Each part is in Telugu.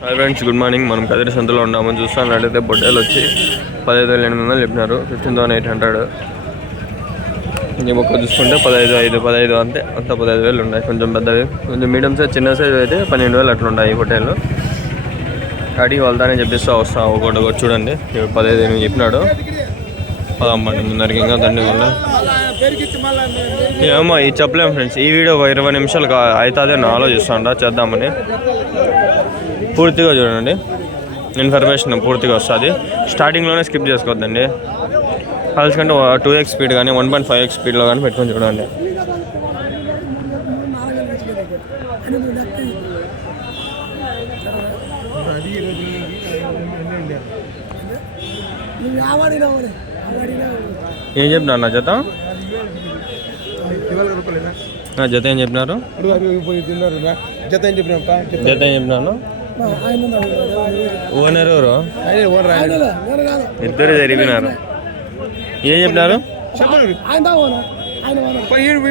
Hi friends, good morning. మనం కదిరి సంతలో ఉన్నాము. చూస్తున్నట్లయితే పొట్టేలు వచ్చి 15,800 చెప్పినారు. 15,800. ఈ మొక్క చూసుకుంటే 15,500 అంతే. అంతా 15,000 ఉన్నాయి. కొంచెం పెద్దవి, కొంచెం మీడియం సైజ్, చిన్న సైజ్ అయితే 12,000 అట్లా ఉన్నాయి ఈ పొట్టేలు. అడిగి వెళ్తానే చెప్పిస్తా వస్తా ఒకటి చూడండి. 15,000 చెప్పినాడు. పదమ్మండి ముందరికి ఇంకా దండి వల్ల ఏమో ఇది చెప్పలేము ఫ్రెండ్స్. ఈ వీడియో 20 నిమిషాలు అవుతుంది అని ఆలోచిస్తాండా, చేద్దామని. పూర్తిగా చూడండి, ఇన్ఫర్మేషన్ పూర్తిగా వస్తుంది. స్టార్టింగ్లోనే స్కిప్ చేసుకోవద్దండి. పల్స్ కంటే 2x స్పీడ్ కానీ 1.5x స్పీడ్లో కానీ పెట్టుకొని చూడండి. ఏం చెప్పినారు నా జత? నా జత ఏం చెప్పినారు? జత ఏం చెప్పినాను? ఓనర్ ఎవరు? ఇద్దరు జరిగినారు. ఏం చెప్పినారు?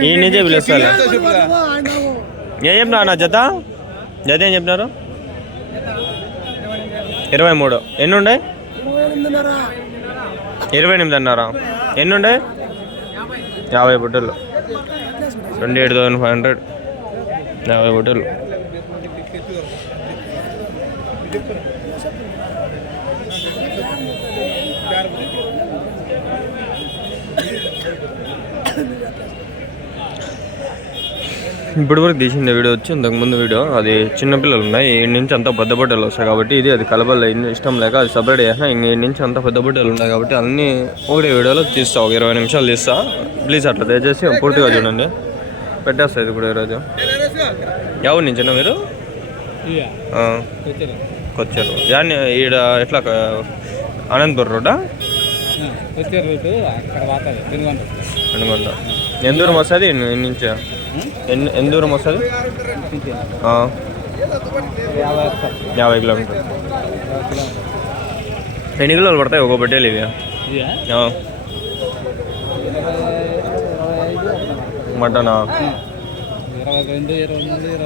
ఈ నుంచే పిలుస్తారు. ఏం చెప్పినారు నా జత? జత ఏం చెప్పినారు? 23. ఎన్ని ఉండే? 28 అన్నారా? ఎన్ని ఉండే? 50 బుట్టలు. 28,500. 50 బుట్టలు. ఇప్పటి వరకు తీసిన వీడియో వచ్చి ఇంతకుముందు వీడియో అది చిన్నపిల్లలు ఉన్నాయి. ఈ నుంచి అంతా పెద్ద బట్టలు వస్తాయి కాబట్టి అది కలపల్లో ఇష్టం లేక అది సపరేట్ చేసిన. ఇంక ఈ నుంచి అంతా పెద్ద బట్టలు ఉన్నాయి కాబట్టి అన్నీ ఒకటే వీడియోలో తీస్తా. ఒక 20 నిమిషాలు తీస్తా. ప్లీజ్ అట్లా దయచేసి పూర్తిగా చూడండి. పెట్టేస్తా ఇది కూడా ఈరోజు. ఎవరి నుంచినా మీరు? కొచ్చారు. యాన్ని ఈడ ఎట్లా అనంతపురం రోడ్డా? పెనుగొండ. ఎంత దూరం వస్తుంది నుంచి? ఎంత దూరం వస్తుంది? 50 కిలోమీటర్లు. ఎన్ని కిలోలు పడతాయి ఒక బట్టేలు ఇవి? మటనా? 22, 24,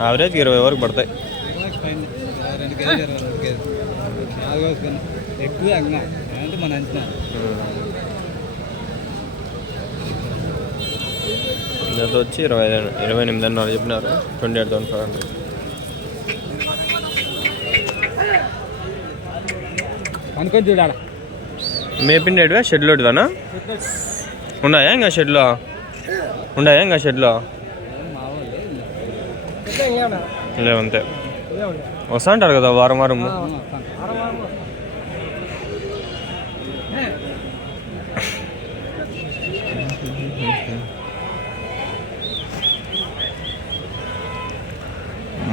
25 20 వరకు పడతాయి. జత వచ్చి 28,500 చెప్పినారు. 28,500. అనుకొని చూడాలి. మేపిండేటివా షెడ్లోటివానా? ఉన్నాయా ఇంకా షెడ్లో? ఉన్నాయా ఇంకా షెడ్లో? లేవంతే. వస్తా అంటారు కదా వారం వారం.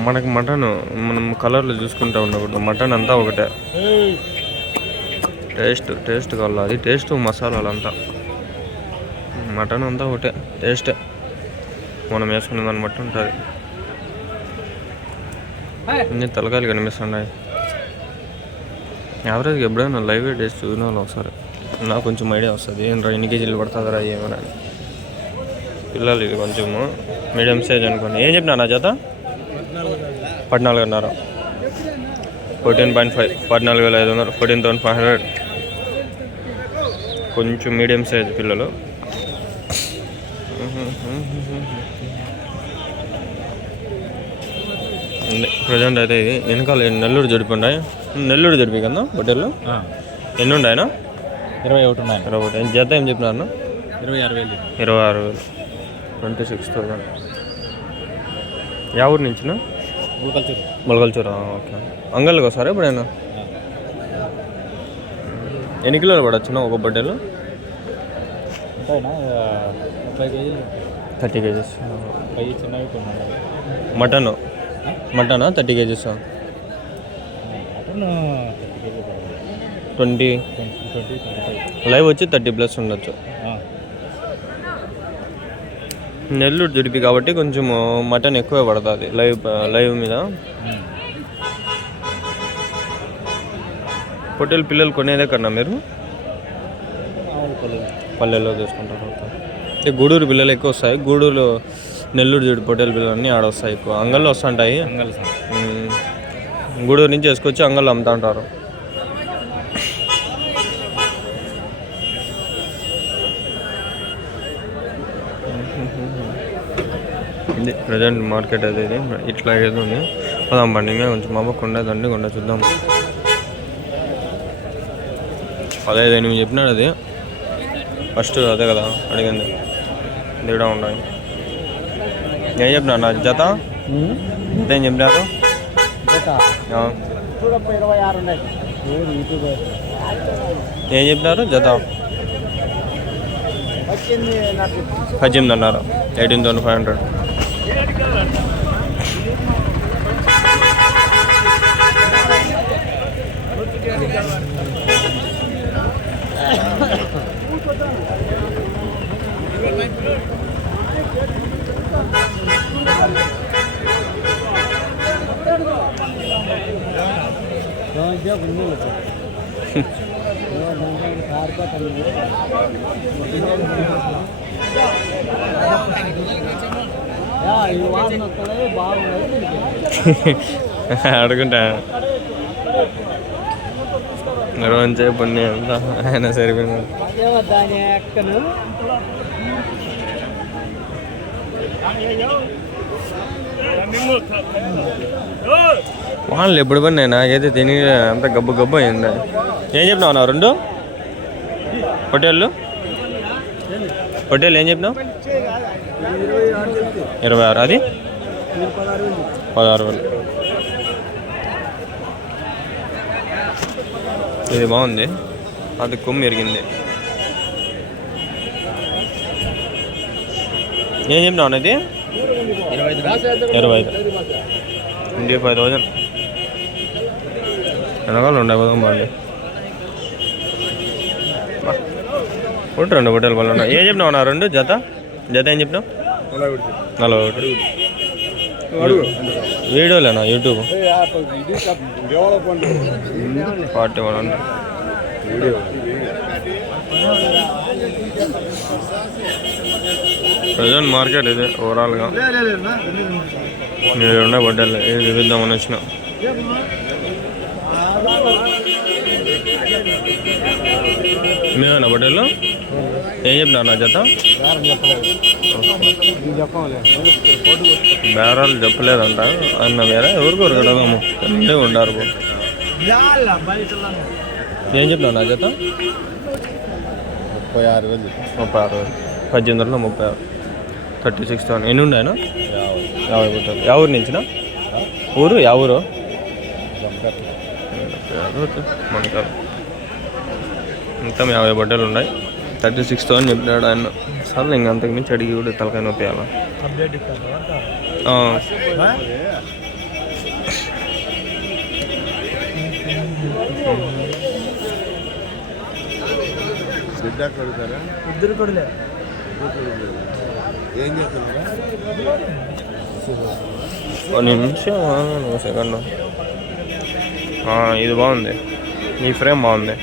మనకి మటన్ మనం కలర్లు చూసుకుంటూ ఉండకూడదు. మటన్ అంతా ఒకటే. టేస్ట్ కావాలి. అది టేస్ట్ మసాలాలు అంతా. మటన్ అంతా ఒకటే టేస్టే. మనం వేసుకునే దాన్ని బట్టి ఉంటుంది. అన్నీ తలకాయలు కనిపిస్తున్నాయి. యావరేజ్గా ఎప్పుడైనా లైవ్ టేస్ట్ చూసిన వాళ్ళు ఒకసారి నాకు కొంచెం ఐడియా వస్తుంది. ఏంట్రా ఎన్ని కేజీలు పడుతుందిరా ఏమన్నా. పిల్లలు ఇది కొంచెము మీడియం సైజ్ అనుకోండి. ఏం చెప్పినా నా జత? 14,500. 14.5. 14,500. 14,500. కొంచెం మీడియం సైజ్ పిల్లలు. ప్రజెంట్ అయితే ఇది వెనకాల నెల్లూరు జడిపండాయి. నెల్లూరు జడిపి కదా బొట్టెలు. ఎన్ని ఉన్నాయన? 21 ఉన్నాయి. 21. జత ఏం చెప్పినారు? 26,000. 26,000. 26,000. యా ఊరు నుంచినా? మొలకల్చూరు. ఓకే. అంగళ్ళకి వస్తారా ఎప్పుడైనా? ఎన్ని కిలోలు పడవచ్చునా ఒక బొట్టెలు? 30 కేజీస్. మటనా 30 కేజీస్? 20 లైవ్ వచ్చి 30+ ఉండొచ్చు. నెల్లూరు జుడిపి కాబట్టి కొంచెం మటన్ ఎక్కువ పడుతుంది లైవ్ మీద. పొట్టేలు పిల్లలు కొనేదే కన్నా మీరు పల్లెల్లో తీసుకుంటారు. గూడూరు పిల్లలు ఎక్కువ వస్తాయి. గూడూరులో నెల్లూరు జుడి పొట్టేలు పిల్లలు అన్నీ ఆడ వస్తాయి ఎక్కువ. అంగల్లో వస్తుంటాయి. గూడూరు నుంచి వేసుకొచ్చి అంగళ్ళు అమ్ముతా ఉంటారు. ఇది ప్రజెంట్ మార్కెట్ అయితే ఇది ఇట్లా ఏదో ఉంది. పోదాం బండి ఇంకా కొంచెం అమ్మకుండా దండి కొండ చూద్దాం. 15,800 చెప్పినాడు అది ఫస్ట్, అదే కదా అడిగింది. దిగడా ఉండాలి. ఏం చెప్పినా నా జత ఏం చెప్పినారు? ఏం చెప్పినారు జత? 18 అన్నారు. 18,500. అడుగుంటా రోజు పొన్ని అంతా ఆయన సరిపోయినా. వాళ్ళు ఎప్పుడు పని నాకైతే తిని అంత గబ్బు గబ్బు అయింది. ఏం చెప్పినావు నా 2 పొట్టేళ్ళు ఏం చెప్పినావు? 26. అది 16,000. ఇది బాగుంది. అది కొమ్ము ఎరిగింది. ఏం చెప్పినావు ఇది? 25. 25,000. వెనకాల ఉండే పోదాం బాగుంది. ఒకటి 2 పొట్టేలు పళ్ళు ఉన్నాయి. ఏం చెప్పినావు నా 2 జత ఏం చెప్పినావు? 41. వీడియోలేనా యూట్యూబ్? 41. ప్రజెంట్ మార్కెట్ ఇది ఓవరాల్గా. మీరు ఉండే బట్టలు ఇది చూపిద్దామని వచ్చిన. మీరేనా బట్టలు? ఏం చెప్పినా నా జత? బేరాలు చెప్పలేదంట అన్న. వేరే ఎవరికొరు కడదాము ఉండారు. ఏం చెప్పినా నా జత? 36,000. 18,000 36. 36,000. ఎన్ని ఉన్నాయన? 50 బట్టలు. యా ఊరు నుంచిన? ఊరు యా ఊరు? మనకారు. మొత్తం 50 బట్టలు ఉన్నాయి. 36,000 చెప్పినాడు ఆయన. సరే ఇంక అంతకు మించి అడిగి కూడా తలకాయ నొప్పియాల. నిమిషం సెకండ్. ఇది బాగుంది. ఈ ఫ్రేమ్ బాగుంది.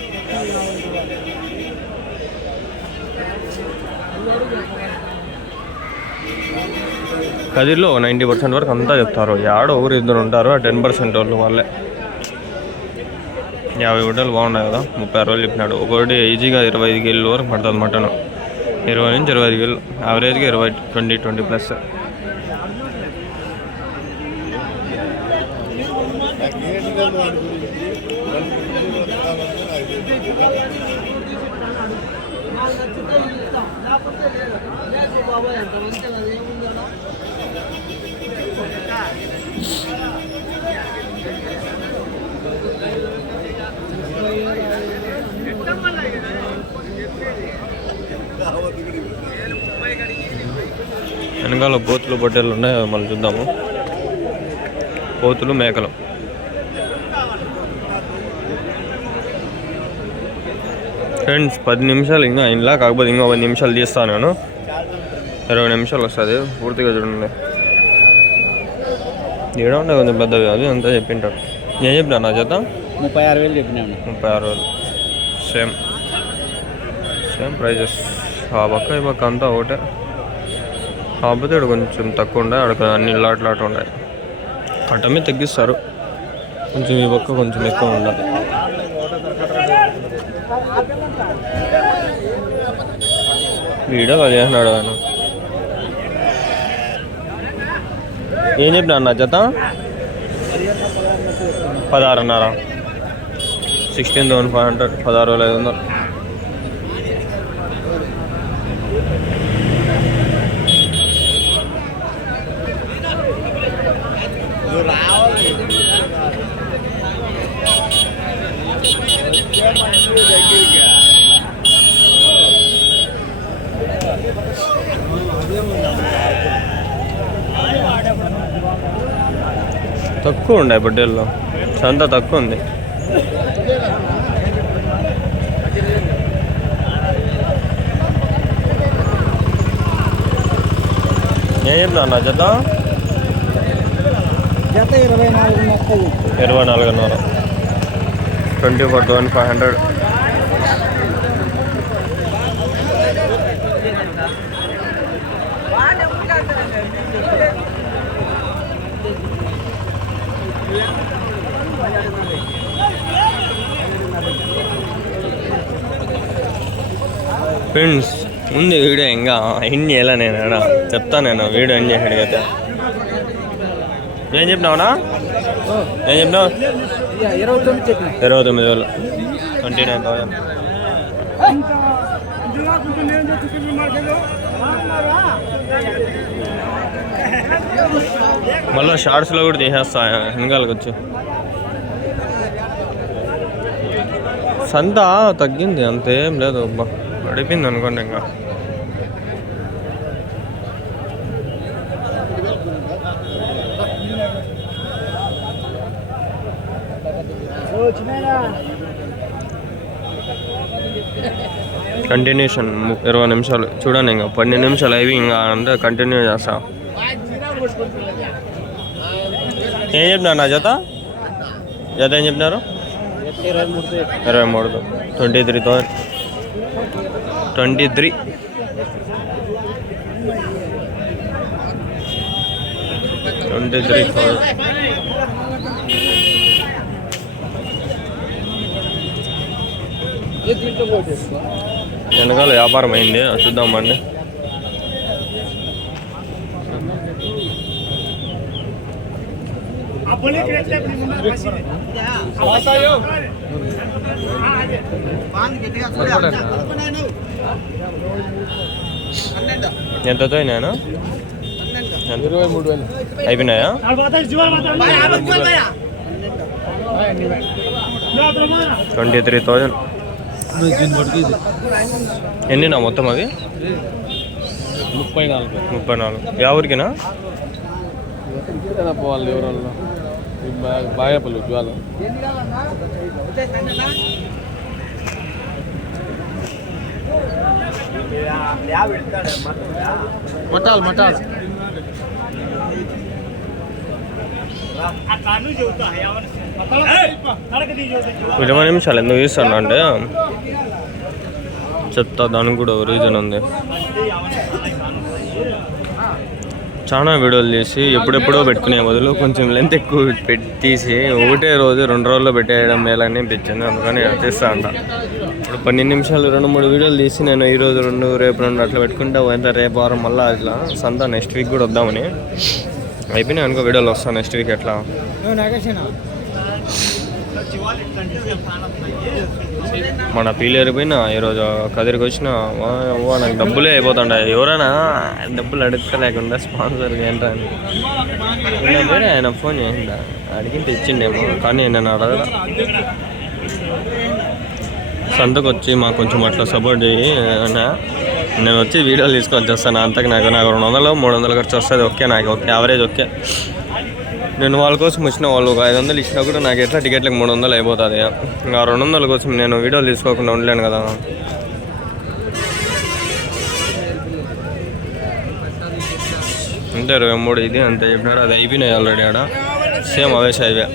కదిర్లో 90% వరకు అంతా చెప్తారు. ఆడో 1-2 ఉంటారు. ఆ 10% వాళ్ళు వాళ్ళే. 50 బట్టలు బాగున్నాయి కదా. 36,000 చెప్పినాడు. ఒకటి ఈజీగా 25 కేజీల వరకు పడుతుంది మటన్. 20 నుంచి 25 కేజీలు. యావరేజ్గా 20+ వెనకాల పోతులు పొట్టేళ్ళు ఉన్నాయి. మళ్ళీ చూద్దాము. పోతులు మేకలు. ఫ్రెండ్స్ 10 నిమిషాలు ఇంకా ఇంట్లో, కాకపోతే ఇంకా 10 నిమిషాలు తీస్తాను నేను. 20 నిమిషాలు వస్తుంది పూర్తిగా చూడండి. ఏడా ఉండే కొంచెం పెద్దవి అది అంతా చెప్పింటారు. ఏం చెప్పినా నా చేత? 36,000 చెప్పినాను. 36,000 సేమ్ ప్రైజెస్. ఆ పక్క ఈ పక్క అంతా ఒకటే. కాకపోతే ఇక్కడ కొంచెం తక్కువ ఉండే. అక్కడ అన్ని లాట్ ఉన్నాయి. కట్టమే తగ్గిస్తారు. కొంచెం ఈ పక్క కొంచెం ఎక్కువ ఉండాలి. వీడియో అది చేసినాడు ఆయన. ఏం చెప్పినా అన్న జత 16,500 16,500 16,500. తక్కువ ఉండే బొడ్డేల్లో సంత తక్కువ ఉంది. ఏం చెప్తా అన్న జత 24,500 24,500. ఫ్రెండ్స్ ఉంది వీడియో ఇంకా ఎండ్ చేయాల నేను చెప్తాను. నేను వీడియో ఎండ్ చేసాడు కదా. ఏం చెప్పినావునా? ఏం చెప్పినావు? 29,000 29,000. మళ్ళీ షార్ట్స్లో కూడా తీసేస్తా వెనకాలకు వచ్చి. సంత తగ్గింది అంతేం లేదు. అబ్బా పడిపోయింది అనుకోండి ఇంకా. కంటిన్యూషన్ 20 నిమిషాలు చూడండి. ఇంకా 12 నిమిషాలు అవి ఇంకా అంటే కంటిన్యూ చేస్తా. ఏం చెప్పినారు నా జత ఏం చెప్పినారు? 23,000 23,000 23. వెనకాల వ్యాపారం అయింది చూద్దామండి. ఎంతతో అయినా 23,000 అయిపోయినాయా? 23,000. ఎన్నినా మొత్తం అవి? 34. యా ఊరికినా? పోవాలి ఎవరన్నా బాగేపల్లి జ్వాల. మటాల్ 20 నిమిషాలు ఎందుకు తీస్తాను అంటే చెప్తా. దానికి కూడా రీజన్ ఉంది. చాలా వీడియోలు తీసి ఎప్పుడెప్పుడో పెట్టుకునే బదులు కొంచెం లెంత్ ఎక్కువ తీసి ఒకటే రోజు 2 రోజుల్లో పెట్టేయడం మేలని అనిపించింది. అందుకని చేస్తా అంట. ఇప్పుడు 12 నిమిషాలు 2-3 వీడియోలు తీసి నేను ఈరోజు 2 రేపు 2 అట్లా పెట్టుకుంటే ఎంత రేపు వారం మళ్ళీ అట్లా సంత నెక్స్ట్ వీక్ కూడా వద్దామని. అయిపోయినాయి అనుకో వీడియోలు వస్తాను నెక్స్ట్ వీక్ ఎట్లా. మన పీలేరు పోయినా ఈరోజు కదిరికి వచ్చిన నాకు డబ్బులే అయిపోతుండే. ఎవరైనా డబ్బులు అడగలేకుండా స్పాన్సర్ ఏంటా అని పోయి ఆయన ఫోన్ చేసిందా అడిగింటే ఇచ్చిండేమో. కానీ నేను అడగల. సంతకు వచ్చి మాకు కొంచెం అట్లా సపోర్ట్ చేయి. నేను వచ్చి వీడియోలు తీసుకొని వస్తాను. అంతకు నాకు 200-300 ఖర్చు వస్తుంది. ఓకే నాకు ఓకే యావరేజ్ ఓకే. నేను వాళ్ళ కోసం వచ్చిన వాళ్ళు 500 ఇచ్చినా కూడా నాకు ఎట్లా టికెట్లకు 300 అయిపోతుంది. ఇంకా 200 కోసం నేను వీడియోలు తీసుకోకుండా ఉండలేను కదా. అంతే 23 ఇది అంతే చెప్పినాడు. అది అయిపోయినాయి ఆల్రెడీ. ఆడ సేమ్ అవే అయివే.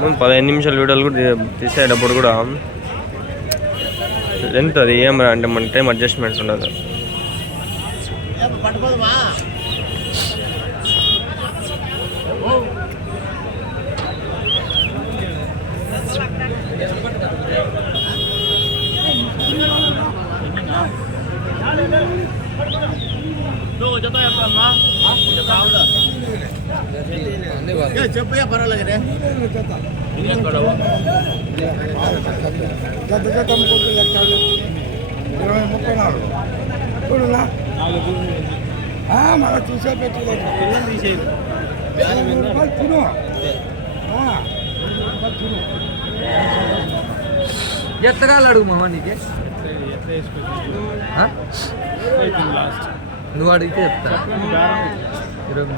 మనం 15 నిమిషాల వీడియోలు కూడా తీసేటప్పుడు కూడా లెంత్ అది ఏం అంటే మన టైం అడ్జస్ట్మెంట్స్ ఉండదు. చెప్పయ్యా పర్వాలేదు మళ్ళీ చూసే పెట్టలేదు ఎత్తగాలు అడుగు మామ నీకే నువ్వు అడిగితే చెప్తా 20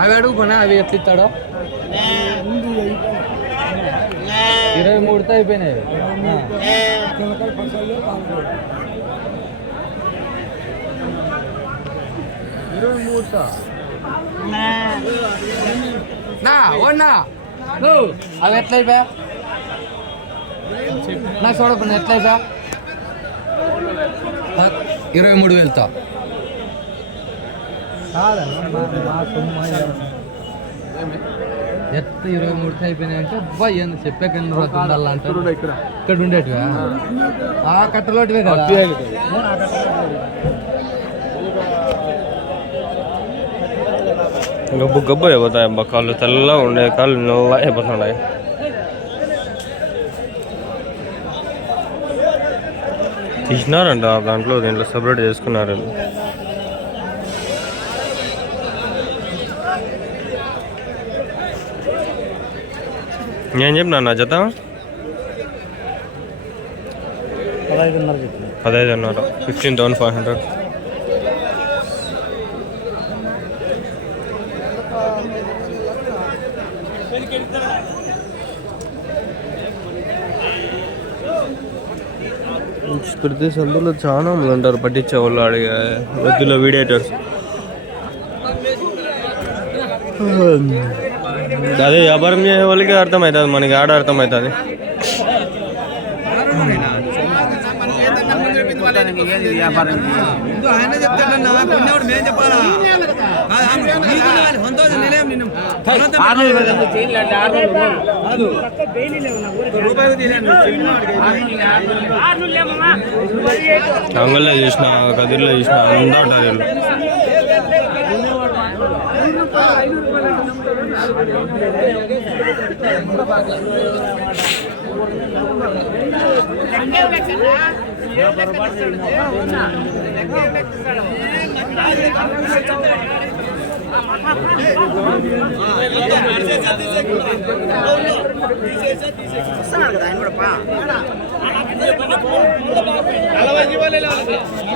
అవి అడుగుకున్నా అవి ఎట్లా ఇస్తాడో 23తో అయిపోయినాయి 23తో నా ఓనా అవి ఎట్లా అయిపోయా నాకు చూడకుండా ఎట్లా అయిపోయా 23,000తో ఎత్తు 23తో అయిపోయినాయంటే అబ్బాయి ఏంది చెప్పాక ఎన్ని రోజులు ఉండాలంటే ఇక్కడ ఉండేటివా కట్టలోటివే కదా గబ్బు గబ్బు అయిపోతాయి అబ్బా కాళ్ళు తెల్లగా ఉండే కాళ్ళు నల్ల అయిపోతున్నాయి తీసినారంట దీంట్లో సపరేట్ చేసుకున్నారు నేను చెప్పినా నా జత 15,500 15,500 ప్రతి సందులో చాలా మంది ఉంటారు పట్టించే వాళ్ళు అడిగే వద్దులో వీడియేటర్స్ అదే వ్యాపారం చేసే వాళ్ళకి అర్థమవుతుంది మనకి ఆడ అర్థమవుతుంది అంగల్లో చూసిన కదిరిలో చూసిన అంతా ఉంటారు వీళ్ళు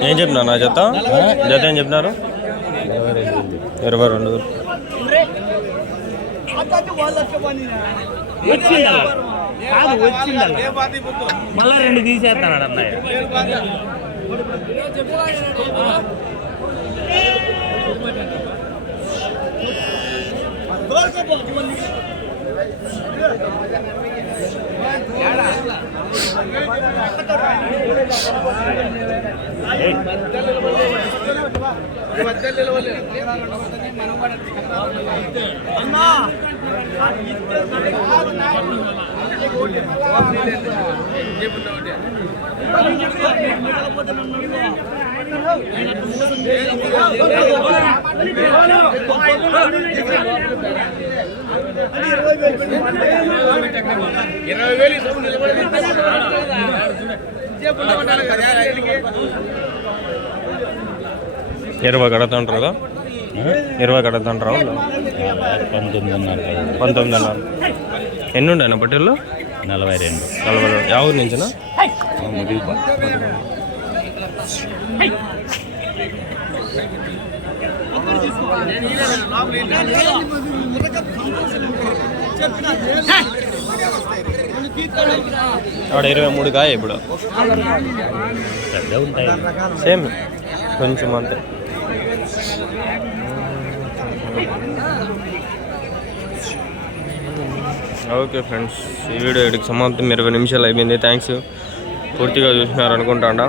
ఏం చెప్పినా నా జత ఏం చెప్పినారు 22 మళ్ళా 2 తీసేస్తాడు అన్నయ్య ఇరవై కడతాంటారు కదా 20 కడతాంటారు 19,500 ఎన్ని ఉండే పట్టెల్లో 42 యా ఊరు నుంచినా ఆడ 23 కాయ ఇప్పుడు సేమ్ కొంచెం అంతే ఓకే ఫ్రెండ్స్ ఈ వీడియో ఇక్కడికి సమాప్తం 20 నిమిషాలు అయిపోయింది థ్యాంక్స్ పూర్తిగా చూసినారు అనుకుంటాడా